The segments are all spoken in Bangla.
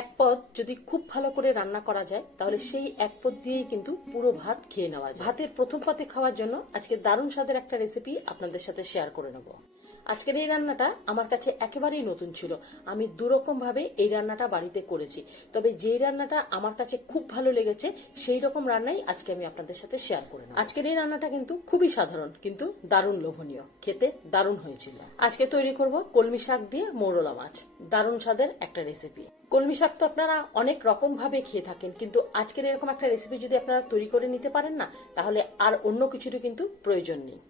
এক পদ যদি খুব ভালো করে রান্না করা যায়, তাহলে সেই এক পদ দিয়েই কিন্তু পুরো ভাত খেয়ে নেওয়া যায়। ভাতের প্রথম পাতে খাওয়ার জন্য আজকে দারুণ স্বাদের একটা রেসিপি আপনাদের সাথে শেয়ার করে নেব। আজকের এই রান্নাটা আমার কাছে একেবারেই নতুন ছিল। আমি দুরকম ভাবে এই রান্নাটা বাড়িতে করেছি। তবে যেই রান্নাটা আমার কাছে খুব ভালো লেগেছে, সেই রকম রান্নাই আজকে আমি আপনাদের সাথে শেয়ার করে আজকের এই রান্নাটা কিন্তু খুবই সাধারণ, কিন্তু দারুণ লোভনীয়। খেতে দারুণ হয়েছিল। আজকে তৈরি করব কলমি শাক দিয়ে মৌরলা মাছ। দারুণ স্বাদের একটা রেসিপি কলমি শাক তো আপনারা অনেক রকম ভাবে খেয়ে থাকেন, কিন্তু আজকের এরকম একটা রেসিপি যদি আপনারা তৈরি করে নিতে পারেন না, তাহলে আর অন্য কিছুরই কিন্তু প্রয়োজন নেই।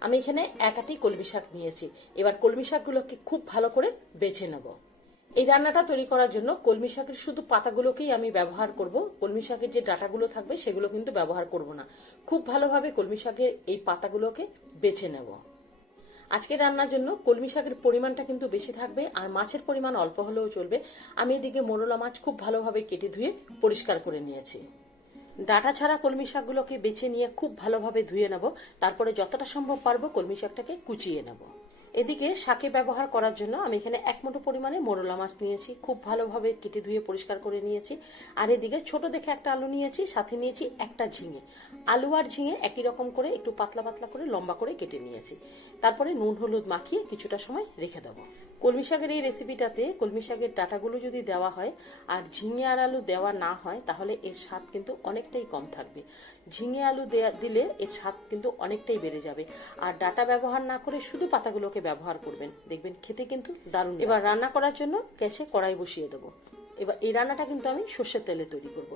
আমি এখানে একাটি কলমি শাক নিয়েছি। এবার কলমি শাকগুলোকে খুব ভালো করে বেছে নেব। এই রান্নাটা তৈরি করার জন্য কলমি শাকের শুধু পাতাগুলোকেই আমি ব্যবহার করব। কলমি শাকের যে ডাটাগুলো থাকবে সেগুলো কিন্তু ব্যবহার করব না। খুব ভালোভাবে কলমি শাকের এই পাতাগুলোকে বেছে নেব। আজকে রান্নার জন্য কলমি শাকের পরিমাণটা কিন্তু বেশি থাকবে আর মাছের পরিমাণ অল্প হলেও চলবে। আমি এদিকে মোরলা মাছ খুব ভালোভাবে কেটে ধুয়ে পরিষ্কার করে নিয়েছি। ডাটা ছাড়া কলমি শাকগুলোকে বেছে নিয়ে খুব ভালোভাবে ধুয়ে নেব। তারপরে যতটা সম্ভব পারব কলমি শাকটাকে কুচিয়ে নেব। এদিকে শাকে ব্যবহার করার জন্য আমি এখানে এক মুঠো পরিমাণে মোরলা মাছ নিয়েছি। খুব ভালোভাবে কেটে ধুয়ে পরিষ্কার করে নিয়েছি। আর এদিকে ছোট দেখে একটা আলু নিয়েছি, সাথে নিয়েছি একটা ঝিঙে। আলু আর ঝিঙে একই রকম করে একটু পাতলা পাতলা করে লম্বা করে কেটে নিয়েছি। তারপরে নুন হলুদ মাখিয়ে কিছুটা সময় রেখে দেবো। কলমি শাকের এই রেসিপিটাতে কলমি শাকের ডাটাগুলো যদি দেওয়া হয় আর ঝিঙে আর আলু দেওয়া না হয়, তাহলে এর স্বাদ কিন্তু অনেকটাই কম থাকবে। ঝিঙে আলু দিলে এর স্বাদ কিন্তু অনেকটাই বেড়ে যাবে। আর ডাটা ব্যবহার না করে শুধু পাতাগুলোকে ব্যবহার করবেন। দেখবেন খেতে কিন্তু দারুণ এবার রান্না করার জন্য গ্যাসে কড়াই বসিয়ে দেবো। এবার এই রান্নাটা কিন্তু আমি সর্ষের তেলে তৈরি করব।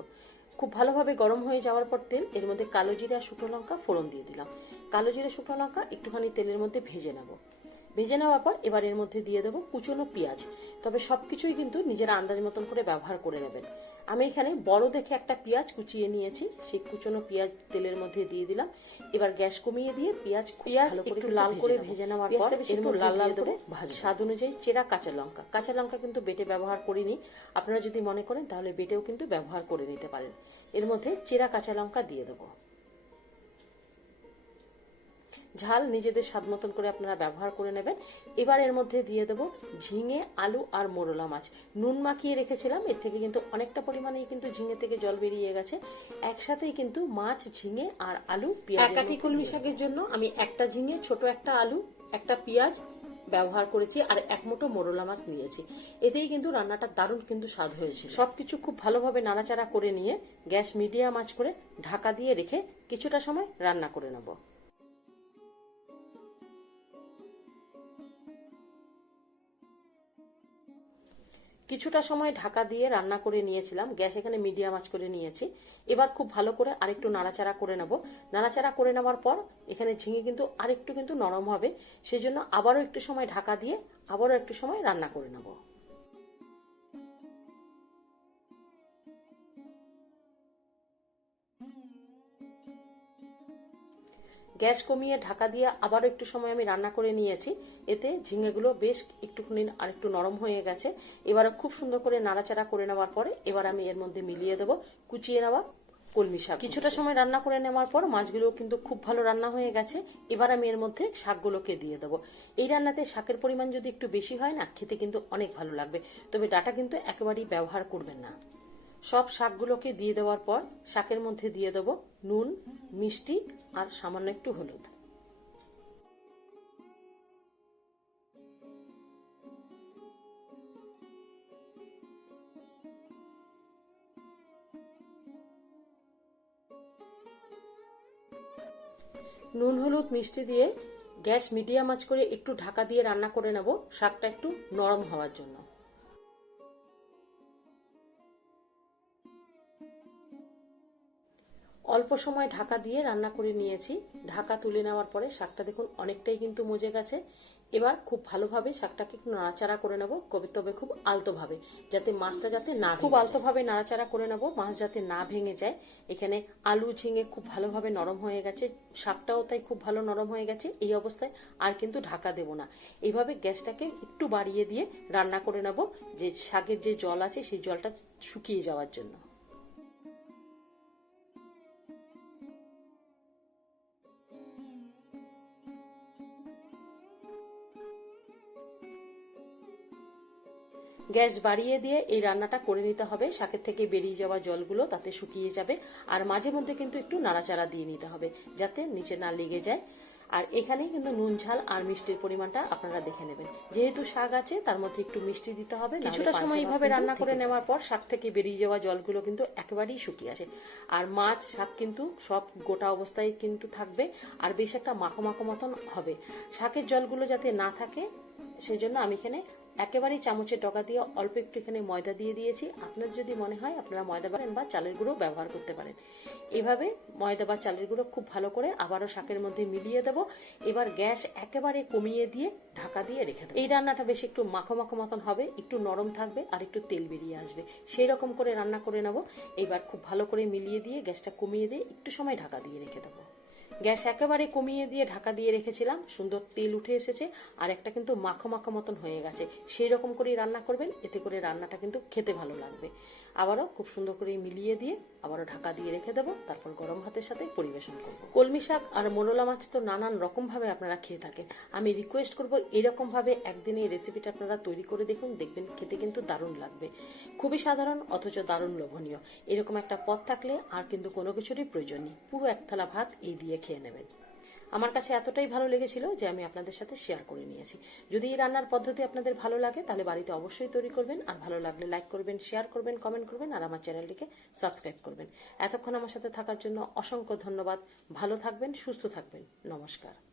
খুব ভালোভাবে গরম হয়ে যাওয়ার পর তেল, এর মধ্যে কালো জিরা, শুকনো লঙ্কা, ফোড়ন দিয়ে দিলাম। কালো জিরা, শুকনো লঙ্কা একটুখানি তেলের মধ্যে ভেজে নেব। ভেজে নেওয়ার পর এবার এর মধ্যে দিয়ে দেবো কুচনো পেঁয়াজ। তবে সবকিছুই কিন্তু নিজের আন্দাজ মতন করে ব্যবহার করে নেবেন। আমি এখানে বড় দেখে একটা পেঁয়াজ কুচিয়ে নিয়েছি সেই কুচনো পেঁয়াজ তেলের মধ্যে দিয়ে দিলাম। এবার গ্যাস কমিয়ে দিয়ে পেঁয়াজ পেঁয়াজ একটু লাল করে ভেজে নেওয়ার পর এর মধ্যে লাল লাল করে ভাজ স্বাদ অনুযায়ী চেরা কাঁচা লঙ্কা। কাঁচা লঙ্কা কিন্তু বেটে ব্যবহার করিনি। আপনারা যদি মনে করেন তাহলে বেটেও কিন্তু ব্যবহার করে নিতে পারেন। এর মধ্যে চেরা কাঁচা লঙ্কা দিয়ে দেবো। ঝাল নিজেদের স্বাদ মতন করে আপনারা ব্যবহার করে নেবেন। এবার এর মধ্যে দিয়ে দেবো ঝিঙে আলু আর মোরলা মাছ। নুন মাখিয়ে রেখেছিলাম এর থেকে কিন্তু অনেকটা পরিমাণেই কিন্তু ঝিঙে থেকে জল বেরিয়ে গেছে। একসাথেই কিন্তু মাছ ঝিঙে আর আলু পেঁয়াজ একাটি কলমি শাকের জন্য আমি একটা ঝিঙে ছোট একটা আলু একটা পেঁয়াজ ব্যবহার করেছি আর এক মুঠো মোরলা মাছ নিয়েছি। এতেই কিন্তু রান্নাটা দারুণ কিন্তু স্বাদ হয়েছে সবকিছু খুব ভালোভাবে নাড়াচাড়া করে নিয়ে গ্যাস মিডিয়াম আঁচ করে ঢাকা দিয়ে রেখে কিছুটা সময় রান্না করে নেব। কিছুটা সময় ঢাকা দিয়ে রান্না করে নিয়েছিলাম। গ্যাস এখানে মিডিয়াম আঁচ করে নিয়েছি। এবার খুব ভালো করে আরেকটু নাড়াচাড়া করে নেব। নাড়াচাড়া করে নেওয়ার পর এখানে ঝিঙে কিন্তু আরেকটু কিন্তু নরম হবে। সেজন্য আবারও একটু সময় ঢাকা দিয়ে আবারও একটু সময় রান্না করে নেব। গ্যাস কমিয়ে ঢাকা দিয়ে আবারও একটু সময় আমি রান্না করে নিয়েছি। এতে ঝিঙেগুলো বেশ একটুখানি আর একটু নরম হয়ে গেছে। এবারে খুব সুন্দর করে নাড়াচাড়া করে নেওয়ার পরে এবার আমি এর মধ্যে মিলিয়ে দেবো, কুচিয়ে নেওয়া কলমি শাক। কিছুটা সময় রান্না করে নেওয়ার পর মাছগুলো কিন্তু খুব ভালো রান্না হয়ে গেছে। এবার আমি এর মধ্যে শাকগুলোকে দিয়ে দেবো। এই রান্নাতে শাকের পরিমাণ যদি একটু বেশি হয় না, খেতে কিন্তু অনেক ভালো লাগবে। তবে ডাটা কিন্তু একেবারেই ব্যবহার করবেন না। সব শাকগুলোকে দিয়ে দেওয়ার পর শাকের মধ্যে দিয়ে দেবো নুন, মিষ্টি আর সামান্য একটু হলুদ। নুন, হলুদ, মিষ্টি দিয়ে গ্যাস মিডিয়াম আঁচ করে একটু ঢাকা দিয়ে রান্না করে নেব। শাকটা একটু নরম হওয়ার জন্য। অল্প সময় ঢাকা দিয়ে রান্না করে নিয়েছি। ঢাকা তুলে নেওয়ার পরে শাকটা দেখুন অনেকটাই কিন্তু মজে গেছে। এবার খুব ভালোভাবে শাকটাকে একটু নাড়াচাড়া করে নেব কবে তবে খুব আলতোভাবে যাতে মাছটা যাতে না খুব আলতোভাবে নাড়াচাড়া করে নেব মাছ যাতে না ভেঙে যায়। এখানে আলু ঝিঙে খুব ভালোভাবে নরম হয়ে গেছে শাকটাও তাই খুব ভালো নরম হয়ে গেছে এই অবস্থায় আর কিন্তু ঢাকা দেব না। এইভাবে গ্যাসটাকে একটু বাড়িয়ে দিয়ে রান্না করে নেব যে শাকের যে জল আছে সেই জলটা শুকিয়ে যাওয়ার জন্য। গ্যাস বাড়িয়ে দিয়ে এই রান্নাটা করে নিতে হবে। শাকের থেকে বেরিয়ে যাওয়া জলগুলো তাতে শুকিয়ে যাবে আর মাঝে মধ্যে কিন্তু একটু নাড়াচাড়া দিয়ে নিতে হবে যাতে নিচে না লেগে যায়। আর এখানেই কিন্তু নুন ঝাল আর মিষ্টির পরিমাণটা আপনারা দেখে নেবেন। যেহেতু শাক আছে তার মধ্যে একটু মিষ্টি দিতে হবে কিছুটা সময় এইভাবে রান্না করে নেওয়ার পর শাক থেকে বেরিয়ে যাওয়া জলগুলো কিন্তু একেবারেই শুকিয়ে আছে আর মাছ শাক কিন্তু সব গোটা অবস্থায় কিন্তু থাকবে আর বেশ একটা মাখো মাখো মতন হবে। শাকের জলগুলো যাতে না থাকে সেই জন্য আমি এখানে একেবারেই চামচের ডগা দিয়ে অল্প একটু এখানে ময়দা দিয়ে দিয়েছি। আপনার যদি মনে হয় আপনারা ময়দা পারেন বা চালের গুঁড়ো ব্যবহার করতে পারেন। এভাবে ময়দা বা চালের গুঁড়ো খুব ভালো করে আবারও শাকের মধ্যে মিলিয়ে দেব। এবার গ্যাস একেবারে কমিয়ে দিয়ে ঢাকা দিয়ে রেখে দেবো। এই রান্নাটা বেশ একটু মাখো মাখো মতন হবে, একটু নরম থাকবে আর একটু তেল বেরিয়ে আসবে। সেই রকম করে রান্না করে নেব। এবার খুব ভালো করে মিলিয়ে দিয়ে গ্যাসটা কমিয়ে দিয়ে একটু সময় ঢাকা দিয়ে রেখে দেবো। গ্যাস একেবারে কমিয়ে দিয়ে ঢাকা দিয়ে রেখেছিলাম। সুন্দর তেল উঠে এসেছে আর একটা কিন্তু মাখো মাখো মতন হয়ে গেছে। সেই রকম করেই রান্না করবেন, এতে করে রান্নাটা কিন্তু খেতে ভালো লাগবে। আবারও খুব সুন্দর করে মিলিয়ে দিয়ে আবারও ঢাকা দিয়ে রেখে দেবো, তারপর গরম ভাতের সাথে পরিবেশন করব। কলমি শাক আর মোরলা মাছ তো নানান রকম ভাবে আপনারা খেয়ে থাকেন। আমি রিকোয়েস্ট করব এরকম ভাবে একদিন এই রেসিপিটা আপনারা তৈরি করে দেখুন, দেখবেন খেতে কিন্তু দারুণ লাগবে। খুবই সাধারণ, অথচ দারুণ লোভনীয়। এরকম একটা পথ থাকলে আর কিন্তু কোনো কিছুরই প্রয়োজন নেই। পুরো এক থালা ভাত এই দিয়ে খেয়ে নেবেন। আমার কাছে এতটাই ভালো লেগেছিল যে আমি আপনাদের সাথে শেয়ার করে নিয়েছি। যদি এই রান্নার পদ্ধতি আপনাদের ভালো লাগে, তাহলে বাড়িতে অবশ্যই তৈরি করবেন। আর ভালো লাগলে লাইক করবেন শেয়ার করবেন কমেন্ট করবেন, আর আমার চ্যানেলটিকে সাবস্ক্রাইব করবেন। এতক্ষণ আমার সাথে থাকার জন্য অসংখ্য ধন্যবাদ। ভালো থাকবেন, সুস্থ থাকবেন। নমস্কার।